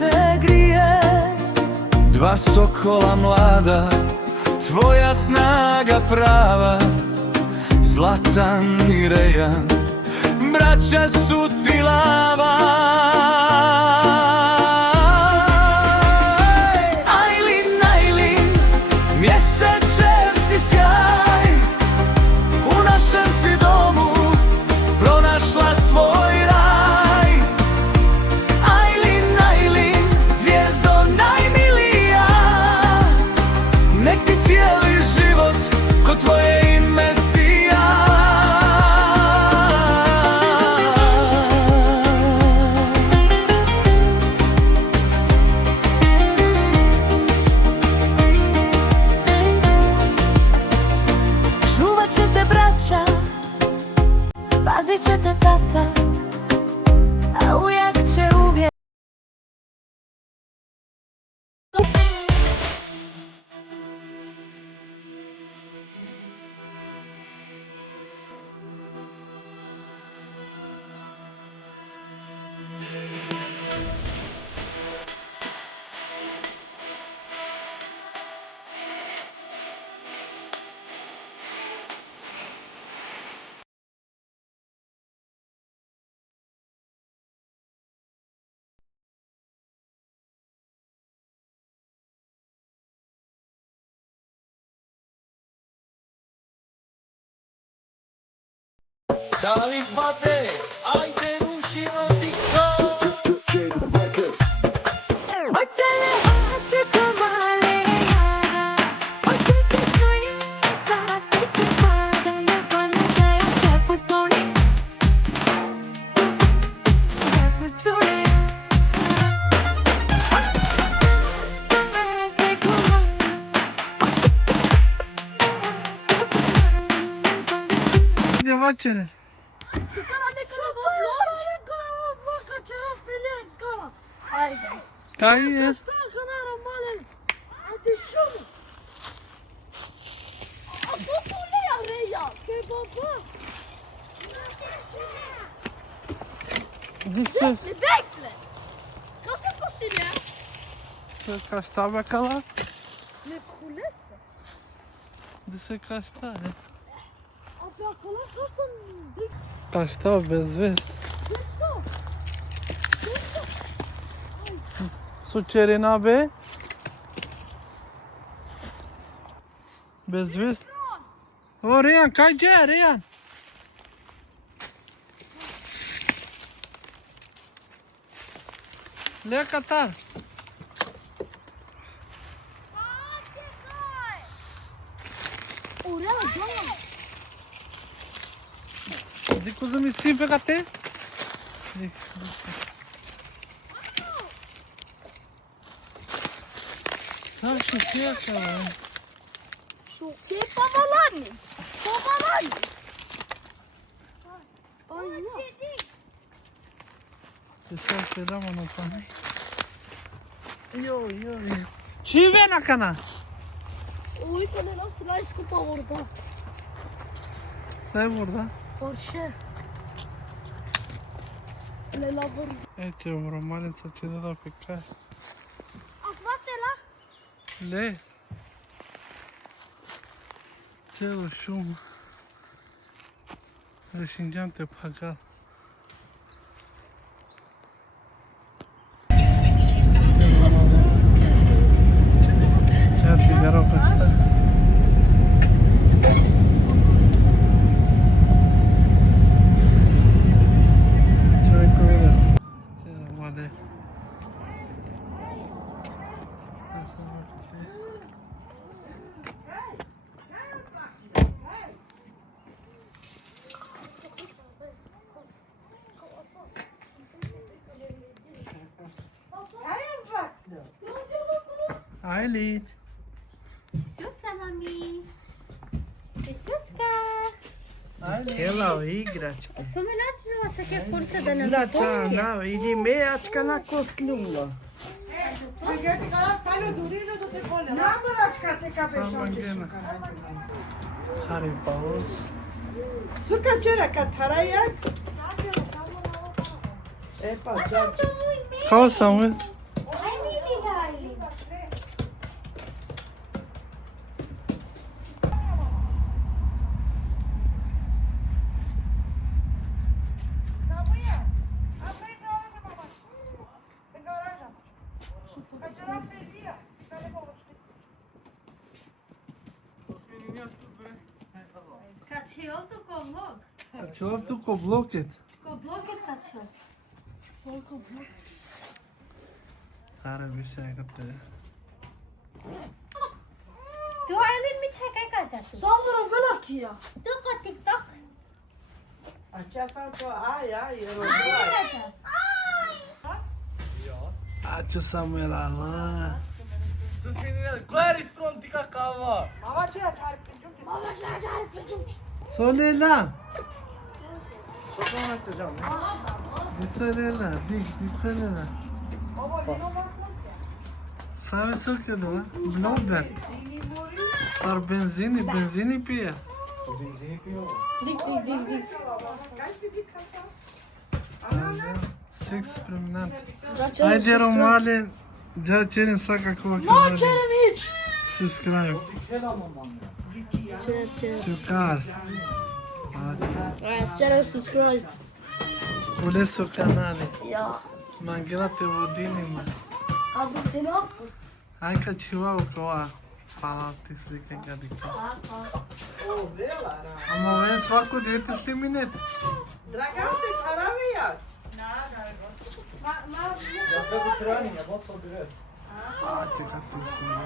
se grije. Dva sokola mlada, tvoja snaga prava, Zlatan i Rejan, braća su ti lava. Ajlin, Ajlin, mjesečev si sjaj, u našem si domu pronašla svoj raj. Ajlin, Ajlin, zvijezdo najmilija, nek ti cijeli život ko tvoje ime sija. Čuvat će te braća, pazit će te tata, a ujak će uvijek. Salim Pate, ajde rušimo dikto. Očele oči pomale jara, oči se čuje, zase se pada, jako ne daje se potoni. Jako čuje, se kuma. Facere. Kaj je? Le beccle! Cosa è possibile? Ca stava cala? Le culesse? De se ca stare. Abia acolo asta un pic Ca stau bez vest. so. Sucere nabe? Bez vest. O, Rejan, kaj je, Rejan? Leka tar. Urea, doamna! Zic cum să mi simpe ca te? Da, și ce acolo? Ce e pomalani? Pomalani! Ce să dăm în opană? Yo. Ce vena cana? Uite-ne, n-am să l-ai scupă urba. Stai vorba? Orice. Le la vorba. Eți o romaneță ce dă pe care. Acvatela? Le. Celo šum. Rešinđam te pagal. Сега ти гарал пъща. Човек вида. Сега младе. Aileen. Suska, mami. Suska. Ela igračka. Su mi načela čak je kurce da ne Ilačana, idi mejačka na kosljuva. Hari pauz. Suka čeraka tarajas. E pa, Kao sam? Kaçıyor tu koblok. Çorap tu kobloket. Koblok kaçıyor. Ara bir şey yaptı. Tu elin mi çekay kaçarsın? Sonra falan ki ya. Tu ko TikTok. Aqui a falta. Ai, ai, eu não Kaçar. Açı Samuel Allah. Sus meninas, claro, pronto, fica calma. Mama tinha cara que pediu. Söyle lan. Sokağına atacağım ya. Bir söyle lan. Bir söyle lan. Mama, ele não gosta. Sabe söyle lan. Blonder. Sar benzini pia. O benzinho pior. Six preminent. Zaten Haydi Romalin. Cerçenin saka kovakin. Ne çerin hiç. Subscribe. Gel almam ya. Çukar. Evet, çerin subscribe. Ule su canale. Ya. Mangela te vodini ma. Abi ne yaptın? Anche chihuahua qua. Palati slike gadika. Ô, vê lá. Ama ben svako dijete s tim minut. Dragão, tem que parar, velho. Ja ska på träning, jag måste vara beredd. Aa çekatı şimdi.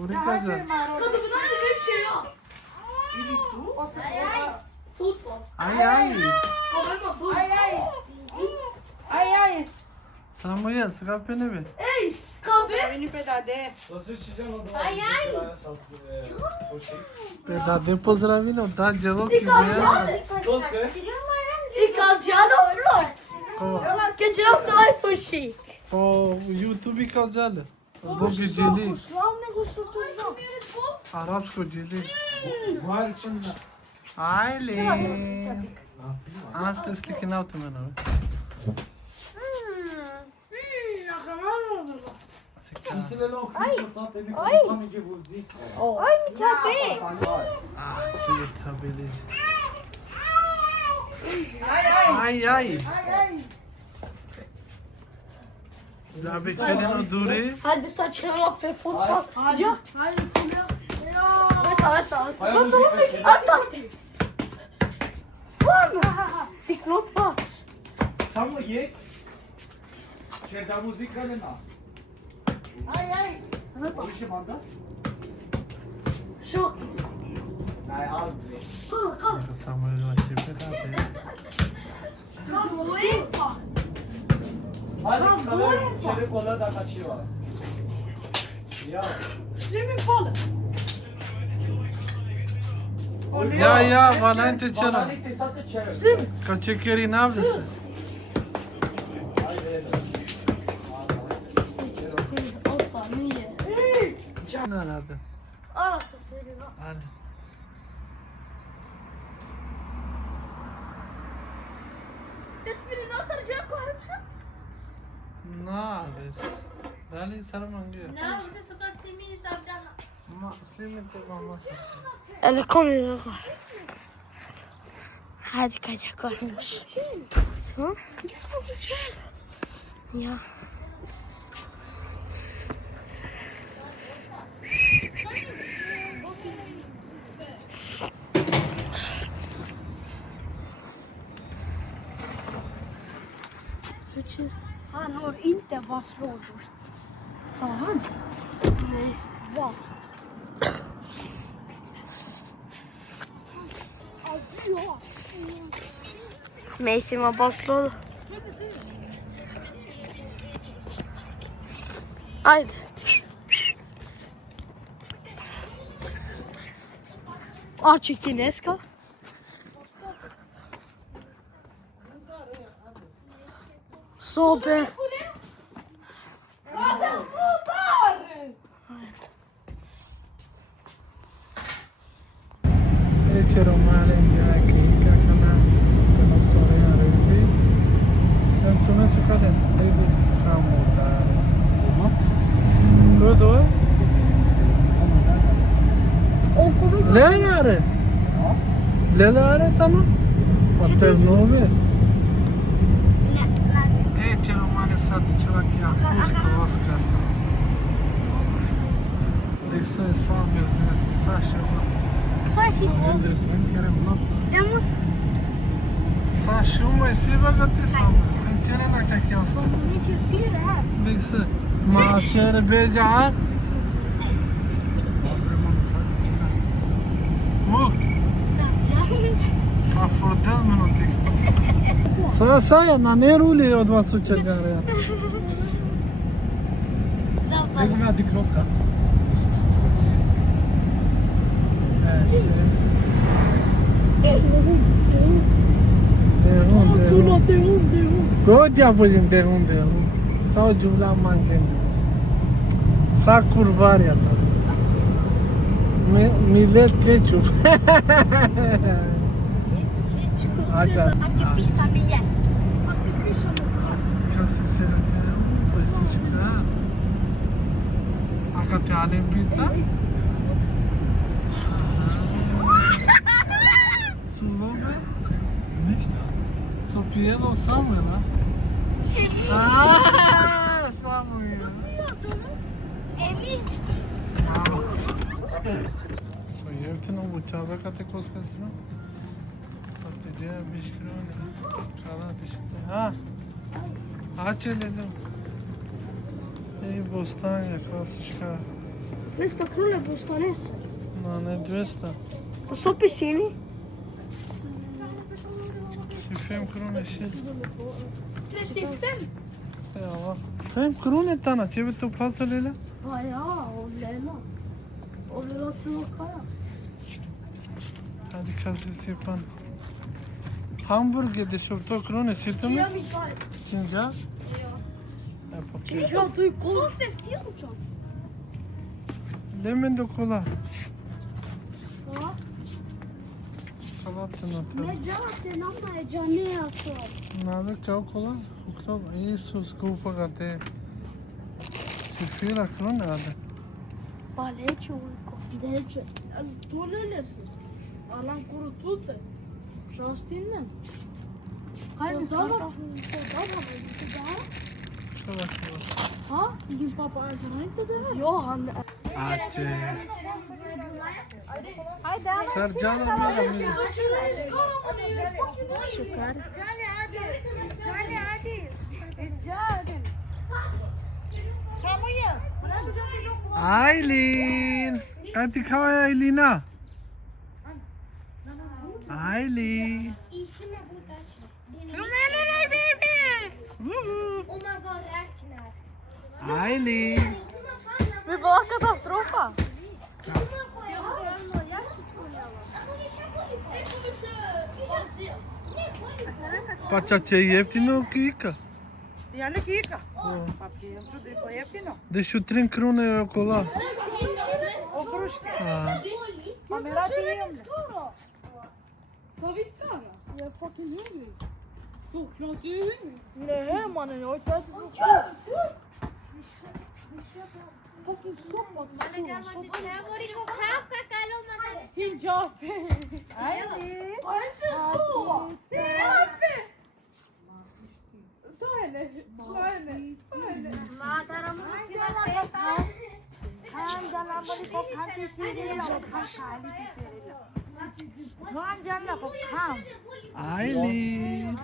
Urikaca. Kızım bu nasıl bir şey ya? Futbol. Ay ay. Babama futbol. Ai, ai. Ai, ai. Samuel skapene be. Ey, kahve. Vem pedade. Nasıl içeceğim o da? Ay, ay. Pedade pozdravino da jelo ki ya. Doce. İlk alacağını olur. Ko. Geçen hafta ay fışı. Po YouTube kalcalı. Zbogi jeli. Şuan ne kusurdun? Arapsko jeli. Var içinde. Aile. Anastas slike na automena. Sisile lo importante è che fammi che vuoi. Ay mi tabi. Ah, çiğ tabeliz. Ai, ai. Ay ay. Ai, ai. Zabe çeleno duri. Hadi saçını yap ve futbol. Hadi. Hadi. Evet. Fai a Bakalım musica. peki. At. Var mı? Mikrop at. Samo je. C'è da musica ne na. Ai, ai. Više manda? Şok. Nej, aldrig. Kal. Samuel var pedade. Hadi kadar içeri kola da kaçıyor. Ya. Ya Valente çera. Bana ne tesat içeri. Kaçekeri ne yapıyorsun? Hoppa niye? Ne aradın? Al atasını. Hadi. Espri nasıl saracak koymuşum? Ne yapıyorsun? Dali sarmangiyor. Não, eu sou costume sarjana. Ama slimite mama. Ele konuyor. Hadi kaçak varmış. Son. Ya. Han har inte varit svårt. Har han? Nej, vad? Mevsime başladı. Haydi. Açık Ineska. Sobe. C'ero male anche in cacana. Se non so reare così. E tu messo cadere. Devi camutare. Dove? Lelare. Lelare tamam. Até 9. C'ero male stato čovjek pusto voskasta. Dek se sam je Sashi. Demo. Sashuma isiva gati samra. Senchera na kya usko. Make you see that. Bigse. Ma chere beja. Mu. Afrotel minuti. Saya na ne ruli od vas uçergare. Tengo med i krockat. Goja bujin derun. Sau jumla mangen. Sa curvaria. Millet ketchup. Acha. Anche pista mia. Kasi serate. Păi știa. Aka tane pizza. Sulobe. Nicht. So pieno Samuel, ha? Ah, Samuel. Emit. So jeftino uçağa kate koskasına. Patlıcıya bişkirone. Kana dişte. Ha. Açeledim. Ey bostan ya klasyczka. 200 krone bostanese. No ne 200. To so piscini? Și 5 krone și. 35. Ja. 5 krone tana, ce vei tu plațolele? Pa ja, Lela. Lela tu kaya. Hadi kasi sipan. Hamburger de 8 krone, situ mi? mi kaya. Cinca? E pa. Ja, tu i koffe 4. Lemon de cola. Ja. Salatın atı. Ne cevap namna e canea so. Nave cao cola? Uclov, Iisus skupa gate. Si fila krone ade. Pa neće ujko. Neće. Tu lelesi. Alan kurutute. Şastinen. Hayır, dava. Šta da kova? Ha? Din papa argumente de? Yo, han. Ace. Haydi. Sergiana mera mi. Şeker. Aileen! Kati kawai Ailina? Aileen! Aileen! Bir bala katastrofa. Pa ce e ieftină chica? Ja ne kika. Pa pijem tu po jeftino. Deci 3 krone je cola. Okruške. A, Pa mi radi jem. Ska vi skara? Jag är fucking hungrig. Såklart du är hungrig. Nej mannen, jag har inte ätit något kött. Fucking soppa. Hincape. Haydi. Inte så! Det är Happy! Ta henne. Ta henne. Ta henne. Han janamari ko khanti tirila khan khali tirila. Han janna ko kham. Aileen!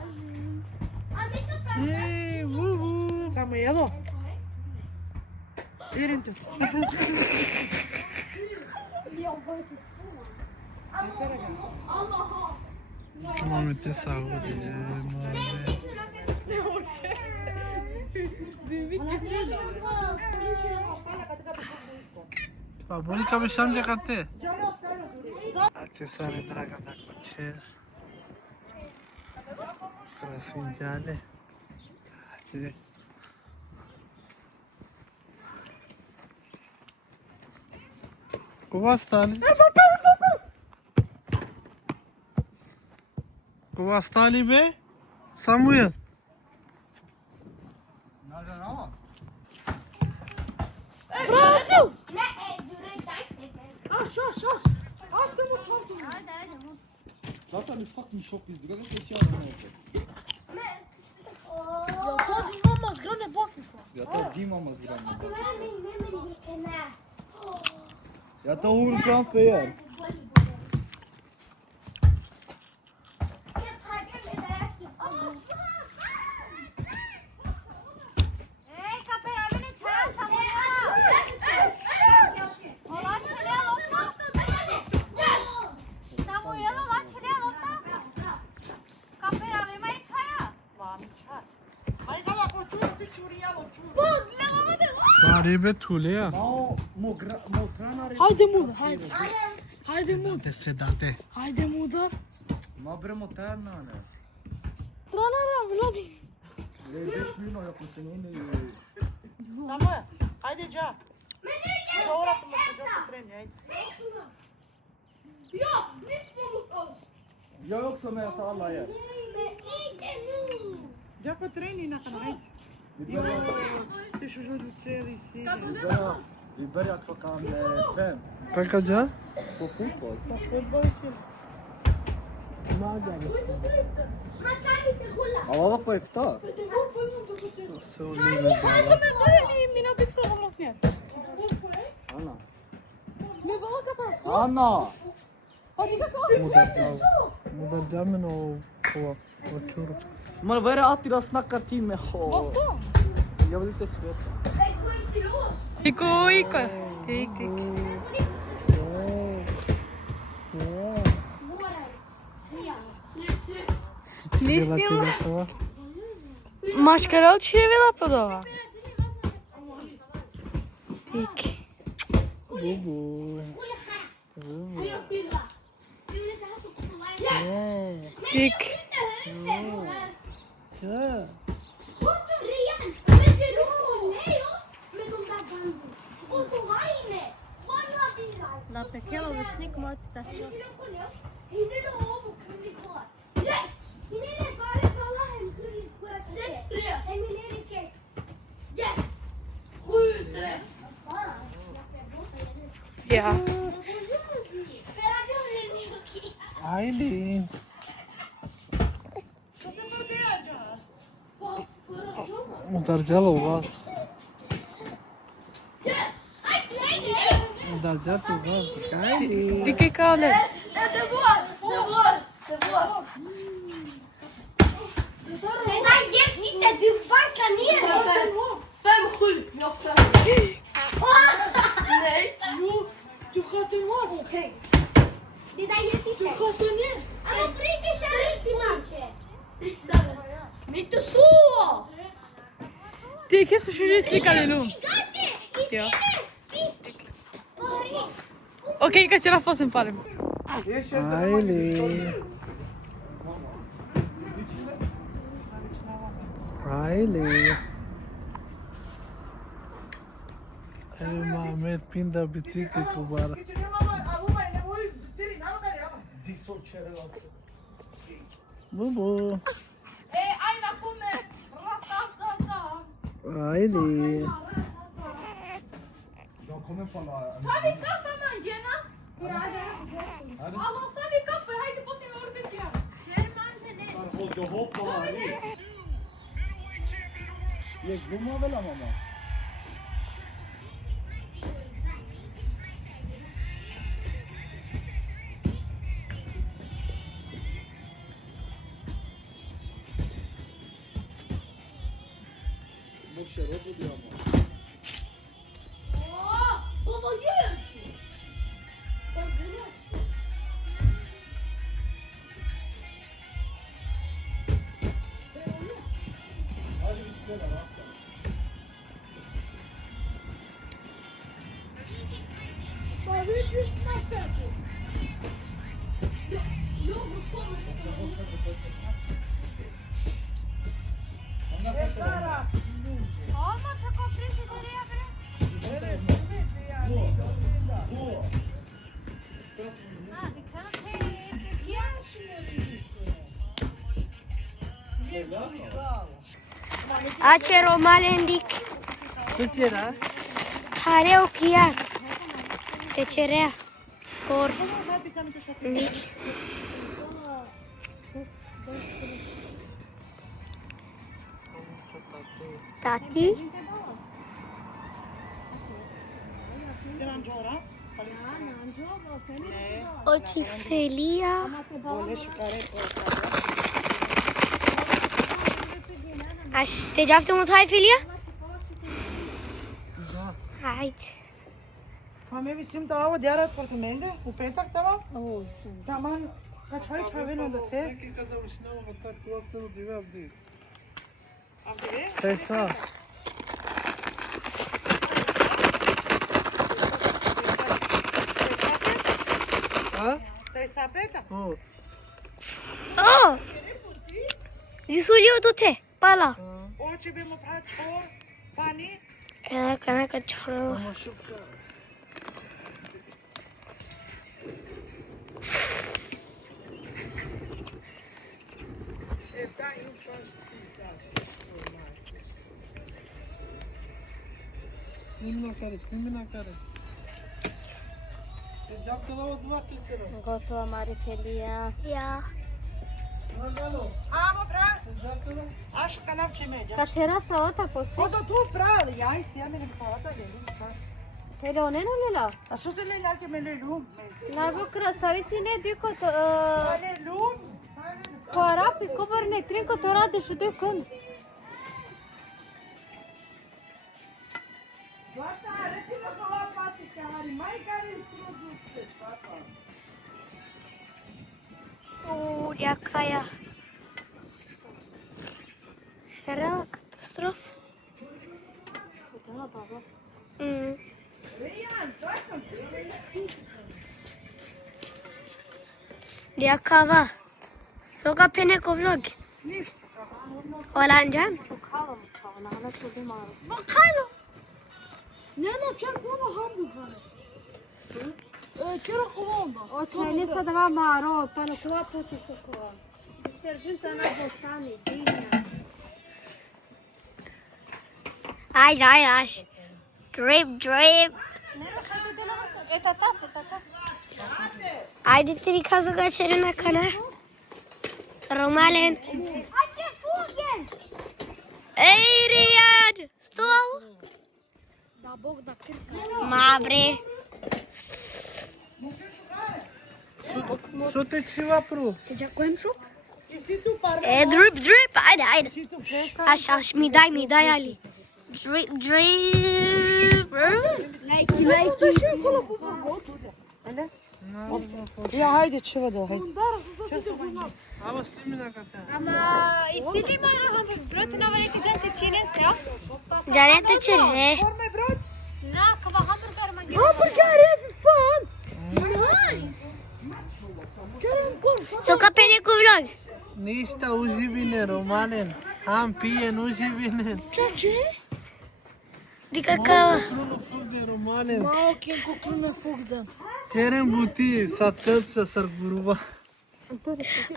Hey, woohoo! Samuelo. Irin tu. Come mette saudi, Ne hoće? Pa bolika bi sam kate. Ace sare draga da cocer. Krasinjale. Ace. Kova stali? Kova stali be? Samuel. Nereden ama? Brasil! Aç aç aç. Aç da bu çantayı. Zaten fucking şok bizdik. Hadi ses yardım olacak. Ja, to din mammas gröna bakifrån. Ya da Dimamaz granny. Jag tar hon framför er. Ei, kapera, mene çaya samoya. Olan çaya lokma. Samoya olan çaya lokma. Kapera, mene çaya. Hai kalau aku curi tu curi ya lo curi. غریبه طوله Mo tränare. Haydi Muda, haydi. Haydi Muda, صداته haydi Muda. Ma bremo tränare. Tranara, Vladi. Det är 10 minuter jag får stänga in i. Nama, hadi ja. Sonra aku mau kerja tren ya. Jag är också med för alla er. Ja på träning nak kan. Vi börjar, Det är så du ser i sig. vi börjar klockan 5 Kakaja? på fotboll. Fotboll sih. Ja, vad var på iftar? Vad som är dörren i mina byxor har åkt ner. Anna. Men vad kan ta så? Anna! Vad tycker du? مدرجة منه هو وتشورو. Men vad är det alltid att snacka till mig? Vad så? Jag vill inte sveta. Iko, Iko. Tik, tik. Не снимай. Машкарал чевела подала. Tik. Tik. La pequeno vârstnic mort tace. Ja. Aileen. مدرجة الغاز. مدرجة الغاز. Aileen. Vilka kavlar? Du sköt en hård. Okej. Det där ger sitt. Du sköt en ner. Alltså frika kärlek till matchen. Men inte så! Det är kanske slickar det nu. Ja. Okej, kan jag få sen farm? Aileen. Aileen. Ahmed pinda bicicleta kubara. Bubu. Aina kommer. Aileen. Jag kommer falla. Har vi kaffe Magena? Alla sa vi kaffe, hejde på sin orfika. Jag hoppar här i. Jag glömmer väl mamma. Måste jag då bli mamma. Vad gör du? Hadi vi spelar va? Vad vill du snacka till? Jag har samma Olmaz o kofresi nereye bırak? Ha, dükkanı tek Ace romalendik. Sucera. Hare ochiar. Tecerea. Cor. Nici. Tati. Jangan jorok. Oči Felija. Bole și care Aș te geaftă mult, hai Felija? Da. Aici. Mame mislim da ovo djerat portimende u petak tamo? Taman kad čaj čavino da te. Neki kad završinamo tak celou divea vždy. A gdje? To je sa. A? To je sa petak? O. Oh! Zisulio tu-te, pala. Oče bimo pravi čor, pani. Neka čoro. Am șupca. Snimina care. Te geaptă la o doua teceră. Gotova, mare Felija. Ja. Magalo, Amo bra, te geaptă la... aš kanav će međa. Качера са ота поси. Odo tu pravi, jaj si ja mene pata gledam. Еле онено лела. A su se le lake mele lum. Најбо краставици не дикот Ale lum. парапи кобарне тринко то радиш дикон. Basta, recimo kola patika, ali majkari produkte. Jaka Era katastrofa. Jaka Soga pene ko vlog. Olanjan. Makalo. Нема чар гоно хамбургер. Чера ховонда. Оче не са да маро, па на кова поти со кова. Сержинта на бостани, дина. Ai. Drip. Ета таса. Haide trica să găcere na cana. Romalen. Ei, Riyad. Stol. Да Бог да кирка. Mabre. Що ти чила про? Te já coem șup? Isi tu parve. E drip. Haide. Isi tu poca. Așa, și mi dai Ali. Drip. Ja, hajde, čeva da, hajde. Ама snimina ca ta. Ама и си ли мара хамбург? Брото на варите джанте чине се? Janete cere. Forme brod. На, кава хамбургер манги. Hamburger even fan. Soga pene cu vlog. Ništa uživine, Romanen. Am pijen uživine. Dica cava. Clunu fugde, Romanen. Мало кенко клюне фугда. Cerem buti, sa tăpsa sărguruva.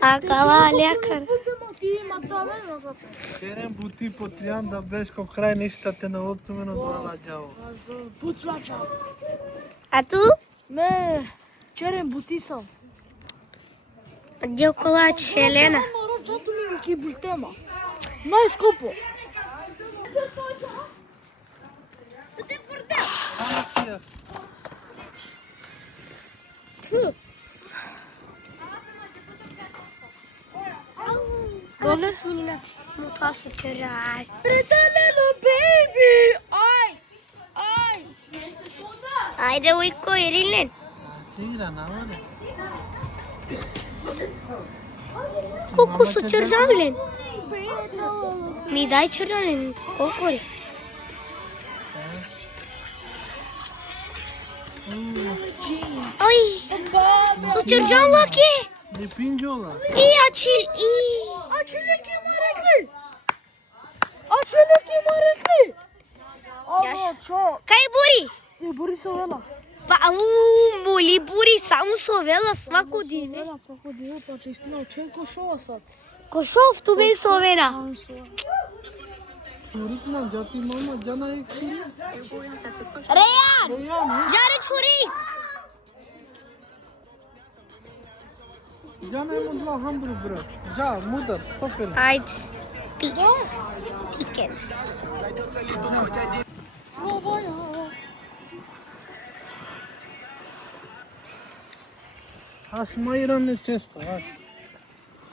Acava aleacar. Cerem buti po 3 da beš ko kraj ništa te na 8 minut vala djavo. A tu? Не, черен бутисал. Eu colaci, Helena. Мара чато ми ги бултема. Најскупо. Dones menina mutau să cerai. Little baby. Ai. Haide, uico, Irilen. Tira na hora. Cucu, să cerjaulen. Mi dai cerjaulen, cocuri. Ai, să cerjau la che? Depinde ăla. Acil, Acele che marekli. Așa. Ce? Cai buri. E Borisovela. Muli buri, sam sovela, svaku dine. Ela фако дио па честина ченко шо сад. Koșov, tu vei sovera. Çurik na jati mama jana ek kilo. Reyan, jare çurik. Jana mudla hamburger. Ja, mudar, stop el. Haide, piken. Aș mai era necesar.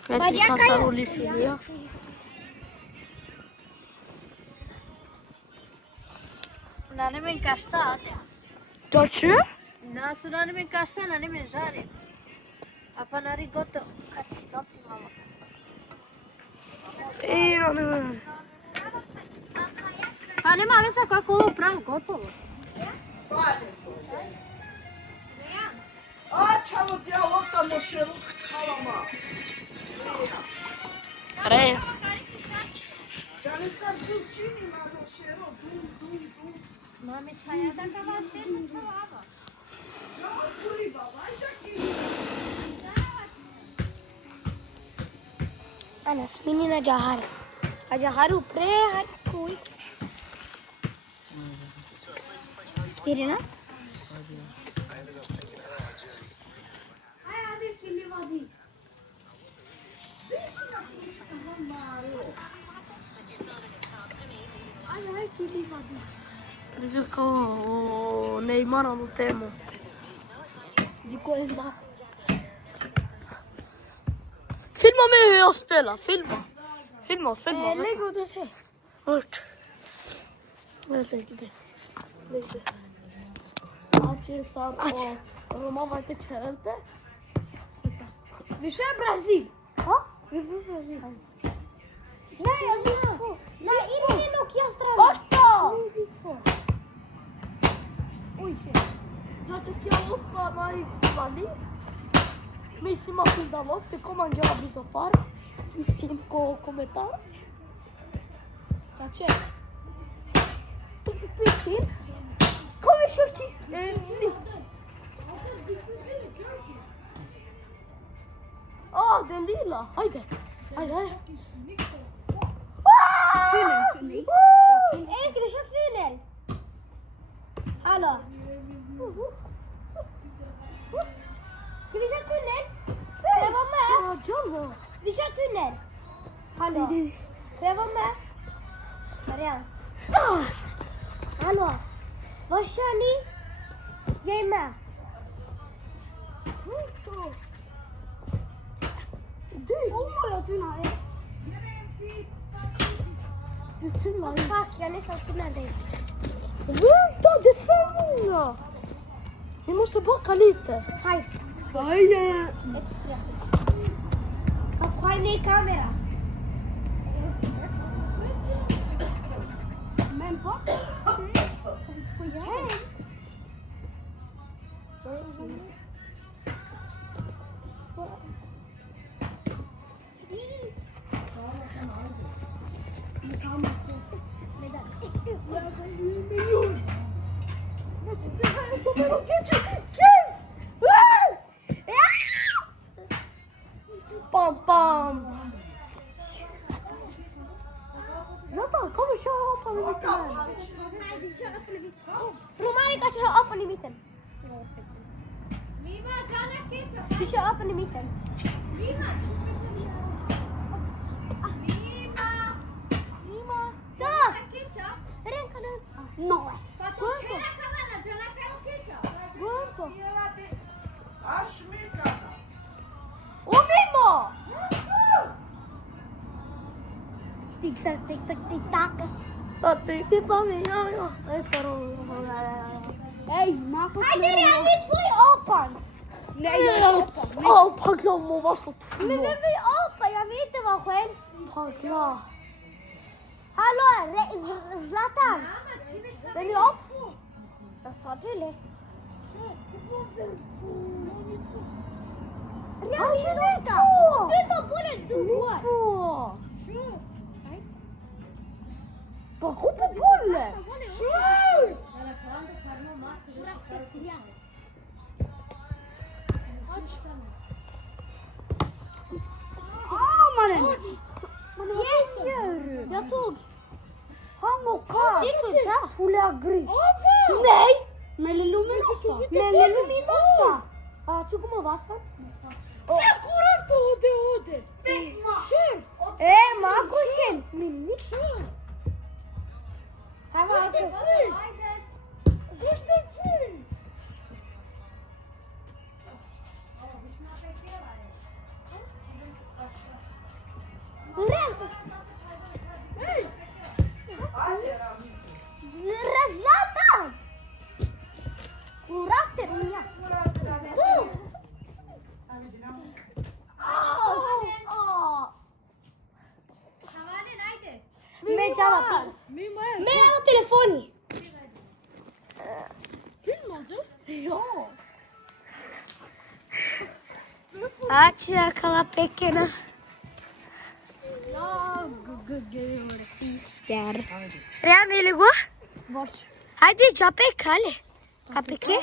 Vedi casarul di figlio. Non è ben castate. Taci? No, se non è ben castate, non è ben žare. A pa na rigoto, kad si noti malo. Pa nema veze kako ovo pravo gotovo. Re. Mame çaya da kavatte mi çava? Anas, menina Jahar. A Jahar upre har koi. Irina? Perché con Neymar non temo. Dico il ma. Filma mig hur jag spelar, filma. Filma. Lägg vad du ser. Vart? Jag lägger det. Lägg det. Acesar och Roma var inte köpte. Vi kör Brasil. Ja? Vi får Brasil. Nej, jag vill två. Nej, inte Nokia Strand. 8! Vi två. Oj, shit. Jag tycker jag ofta när jag var liten. Messi m-a dat loc, te comandă la bizofar și simt cu o comentar. Dar ce? Piscin? Cum e și aici? Ah, de lila. Haide. Tunnel. Älskar du kökstunnel? Hallå? Ska vi köra tunnel? Får jag vara med? Vi kör tunnel. Hallå? Får jag vara med? Marianne? Hallå? Vad kör ni? Jag är med. Du! Jag tunnar dig. Du tunnar dig. Fuck, jag nästan tunnar dig. Vänta, det är för många. Vi måste baka lite. Hej. Aj. Har ni kamera? Men bak. Pam, pam. Zata, kom și apa în mitten. Romani kan köra upp i mitten. Vi kör upp i mitten. Så! Renka nu. No. O Mimo! Tic-tac, tic-tac, tic-tac. Tati, titta mig. Hej, Marcus. Nej, det är vi två i apan. Nej, Pagla må vara så Men vem är apa? Jag vill inte vara själv. Pagla. Hallå, Zlatan. Den är upp. Jag sa till dig. Sluta på den, du går. Bak upp på bollen. Mannen. Yes, gör du. Jag tog. Han och Karl. Pula gry. Nej. Melelu minofta. Melelu minofta. A, tu cum asta? Ce curat ode. Ce? Marcus, Smilli. Här var Ești det. fri. Ești fri. Zlatan! Urate, Runia! Tu! Mergeava pe... Mergeau telefonii! Acea ca la pequena. Real, me ligou? Haide, já pe cale. Ca pe quê?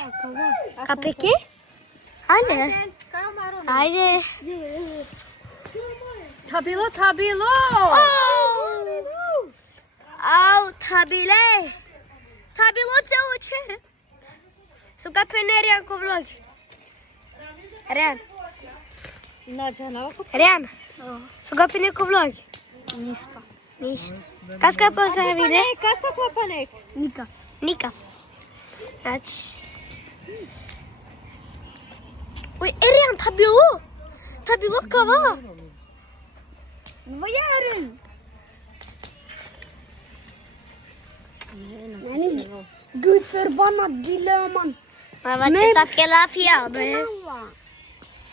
Ca pe quê? Haide. Haide. Tabilo, tabilo. Au, tabile. Tabilo te ucer. Suka penerian cu vlog. Real. Реан, сега пине ко влог? Ништо. Ништо. Каска поздравиде? Casa Clapanek. Никас. Значи. Ой, Реан, табило. Табило кава. Vajarin. Gud förbannat gillar man. Men vad är det för la fjärde?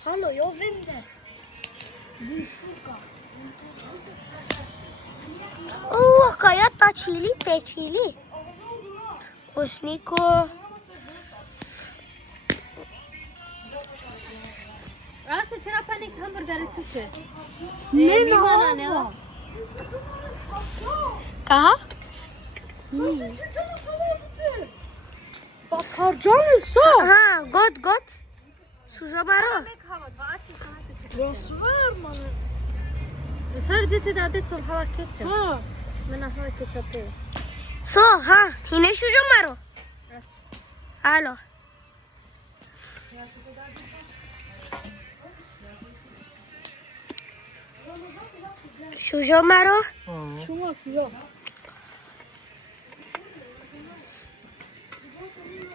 Hallå, jag vänder. Oh, kayata chili pe chili. Osnico. Asta c'era panic hamburger tuce. Ne no. Ka? Bakarcanı so. Ha, got. Sujabaro. Rosvar man. Sar dete da adesso hava ketchup. Ha. Mena hava ketchup. So, ha, hine sujamaro. Alo. Sujamaro. Şuna kilo.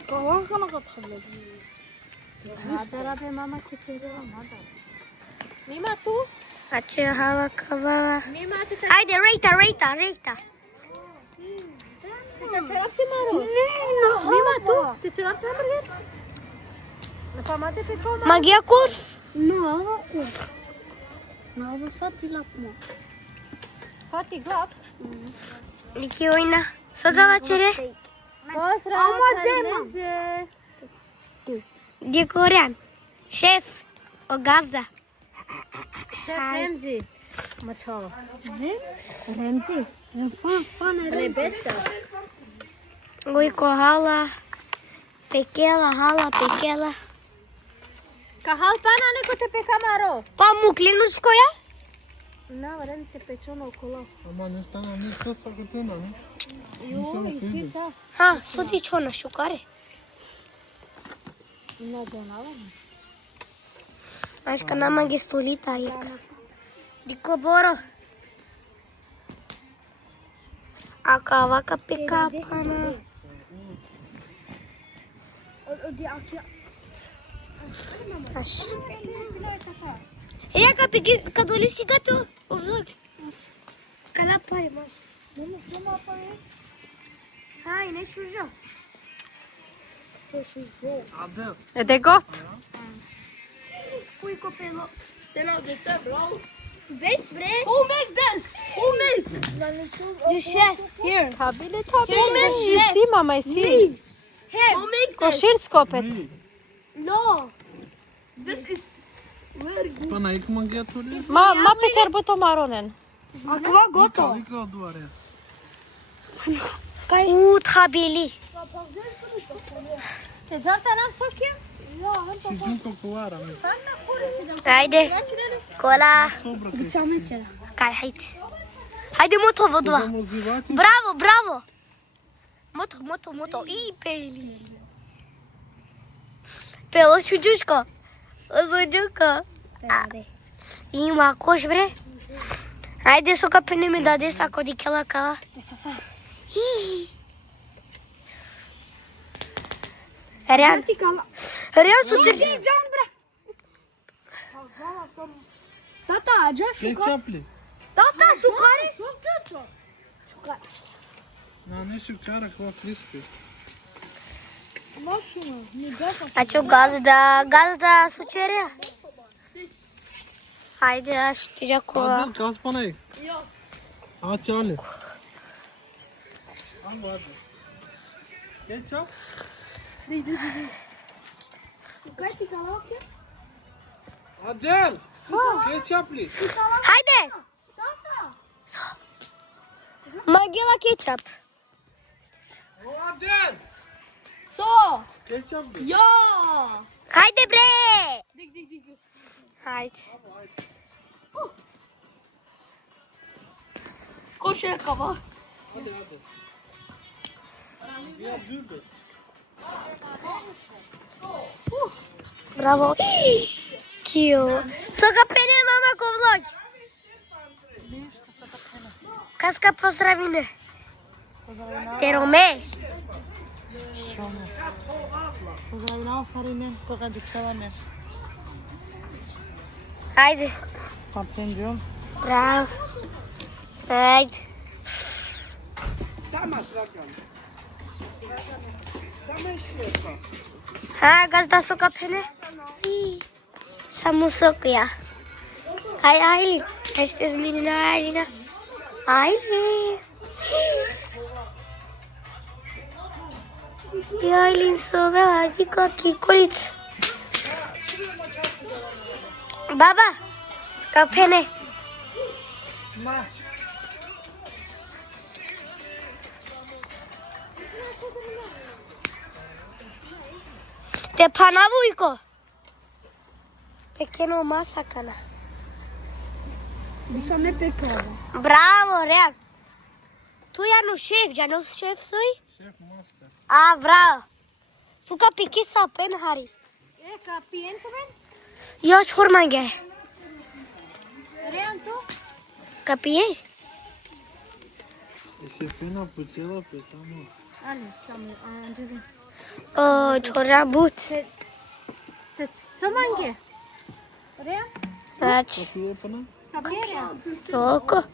Kawan kana kathalı. Hadara pe mama kuchira mada. Mima tu? Ace hava kava. Mima tu. Haide, reita. Te cerapsi maro. Mima tu? Te cerapsi hamburger? Napamate pe coma. Magia cur? N-au fati la cum. Fati glap? Niki oina. Sogava cere? Posra merge. De corean. Șef. O gazdă. Șef Remzi. Mă cealaltă. Remzi. Fan. Rebesta. Goico hala. Pequela. Ca halpana necote pe camaro. Pa mucli nu scoia? Na, vrem te pe ciono acolo. Ama nu stana nici să gătăm, nu? Eu, isisa. Ha, sudi ciona șucare. Na, janala. Acho că n-am mai găstulit aici. Dico boro. Acava ca pe capana. Așa. Ia ca pe ca dolisi gato. O vlog. Ca la pare, mă. Hai, ne șujo. Adel. E de gott. Pui copilul. Vezi, bre? Who make this? The chef. Here. Tabile. Who makes I this? si, mama, i si. Here. Who make this? Košir skopet. No. This is very good. Până aici mânghiaturile? Ma pe cerbuto maronen. Acum Ica doare. Tabili. Te jalta na sokia? Și junto cu ara. Haide. Cola. Sobra că Cai, haide, moto, vă dua. am zivați. Bravo. Moto. Ii, pe ele. Pe o sujușcă. Ima, coș, bre. Haide să că pe nimi da de sa codichela ca. Real suce. Tata, Ce ceaple? Tata, șucare? Nane şukara kva crispy. Ați o gazda sucerea? Haide, știi acolo. Adil kas bana ek. Aç çale. Al hadi. Ketçap. Adil. Ketçap li. Haide! Maghi la ketchup. Adil. So! Ketçap li. Ja! Haide, bre! Dik, dik, dik. Haide. Koşu kaba. Hadi hadi. Biraz düz de. Bravo. Cute. Sokak pene mama kovlok. Kaska pozdravine. Te rome. Pozdravljam Farinen, koga dikšavame. Haide. Kapten diyorum. Bravo. Haide. Ha, gazda sokak pene. Samu sokuya. Hai Aili. Este menina Ailina. Aili. E Ailin sovela adică chicoliț. Baba, scapene. Te panavuiko. Pequeno masa cana. Disame pecado. Bravo, real. Tu já no chefe, já não chefe soi? Şef master. Ah, bravo. Tu ka piki sa pen hari. E ca piento ben? Eu chor mange. Rean tu? Kapie? Şefina puțela pe tamam. Ale, tamam. Anladım. Oh, chora but. Să mange. Rean? Saci. Kapıya până? Capire Rean? Soco.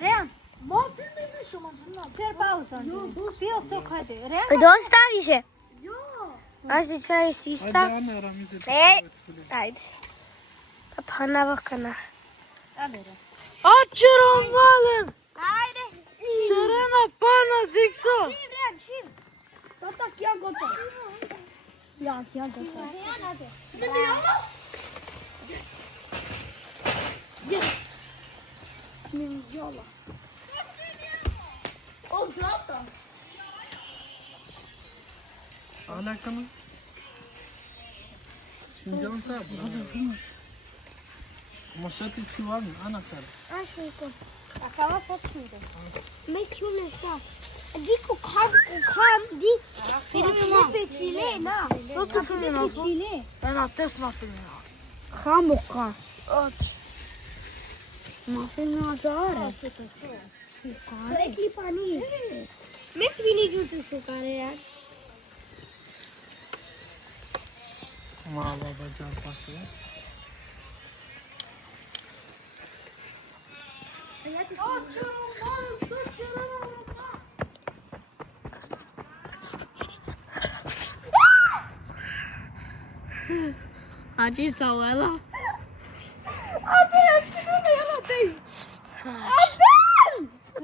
Rean? Mă, filme nu știu, mă, nu. Chiar pauză. Fio să cade. Rean? De onde está, Vige? Azi de ce ai Hadi insista? anne aramızda. Ei, haide. Kapana bakana. Ale, Rean. Açırım malın. Haide. Serena pana dikso. Rean, șim. Tata, chiar gotov. Ia, chiar gotov. Rean, haide. Minjola. O Zlatan. Alakalı. Fincan sap. Ama şatı çuval anahtar. Așa e că. Acaba fost unde? Meciune sa. Dico cam, dic. Firme pe Chile, na. Totul filme Pe noastră. Chile. Ben tesma filmi. Hamuka. Mă filme azare. Care clipa nu e. Mes vini jutu care e. Ma baba can pası. Açırım malın sıçırım. Acı savela.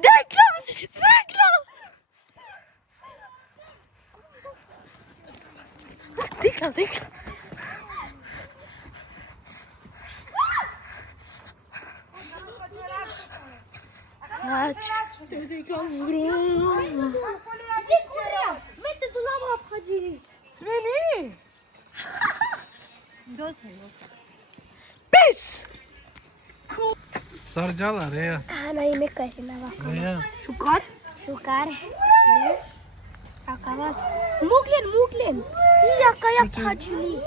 Deklan! Deklan! Deklan, Deklan. Aç. Deklan vuruyor. Dicurea. Mete tu la mă hagi. Sveni! Sarcalar ya. Ana yemek kaşına bak. Ya. Şukar. Serios? Acabat. Muklen. Ia că ia hagili.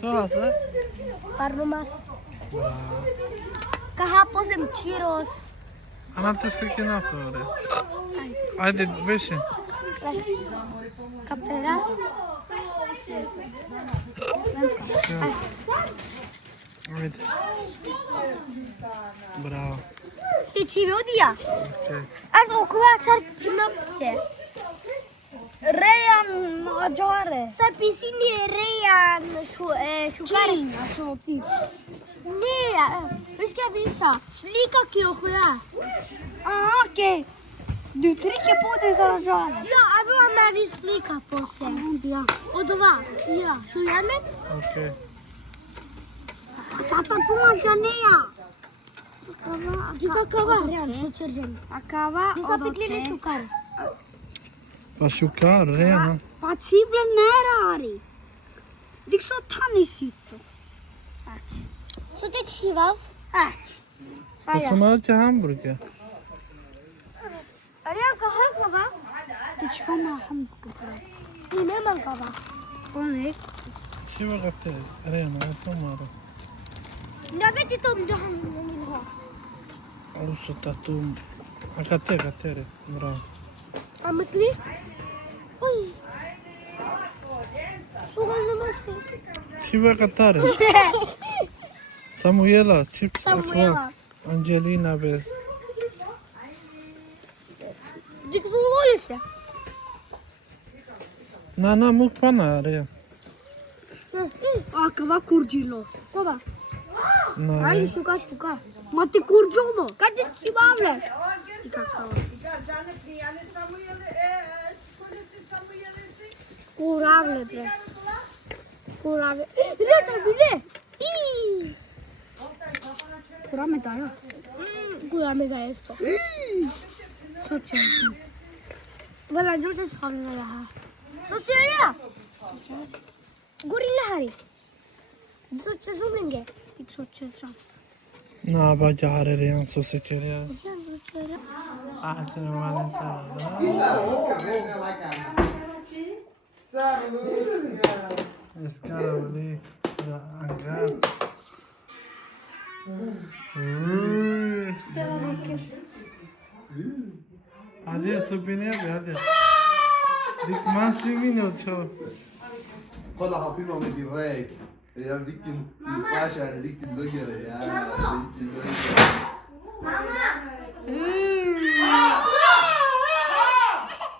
Soğası. Arnumas. Că hapozem chiros. Anahtar sıkın oraya. Hadi beşin. Capera. Haide. Bravo. Te ci vedia. Ok. Azi o cua sar noapte. Reia maggiore. Sar pisini reia șucare. Așa, tip. Ne, vezi că visa. Slica che o cuia. Ah, ok. Du trycker på den så den drar. Ja, aveva med di slica posse. Ja. O dova. Ja, şu yanme. Ok. Tata, tu mangianea. Dica cava. Real, cergem. Acaba. Disa pe cline șucare. Asciugare, rena. Passible närari. Liksom tannishytto. Så det chiva. Och så möter jag hamburgare. Aria kaha kava. Deci fama hamburger. Ine man kava. Onek. Shiva gatte, rena, jag tror man det. Jag vet inte om du har vill ha. Och så tatum. Gatte det. Bra. Ametli? Ui. Sugar naman siya. Shiva gattare. Samuela, chips Samuela. aqua. Angelina be. Di că sunt siya. Nana mukbana rea. Acaba curgilo. Baba. Nej. Șuca. Mati curgilo. Cade chibavle. Curavle, bre. Curavle. Reta, bine. Kurame da ya. Curame da esto. Så känns Vela, nu te scoamne la ha. Så ce era? Gurile hari. Så ce zumenge. Så känns Na baciare rea, så sitter jag. Ah, det var inte. Escarabli. Angar. Hadi subine be hadi. Dikman simino cho. Kolla han filmar med direkt. Ja, vilken farsa, en riktig buggare. Ja, riktig buggare.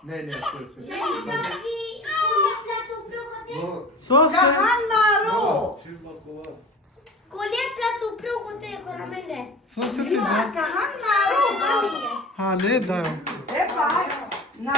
Nej, skål. Så sen. Colie plațul preu cu te coramele. Så sitter jag. Ha, det är där.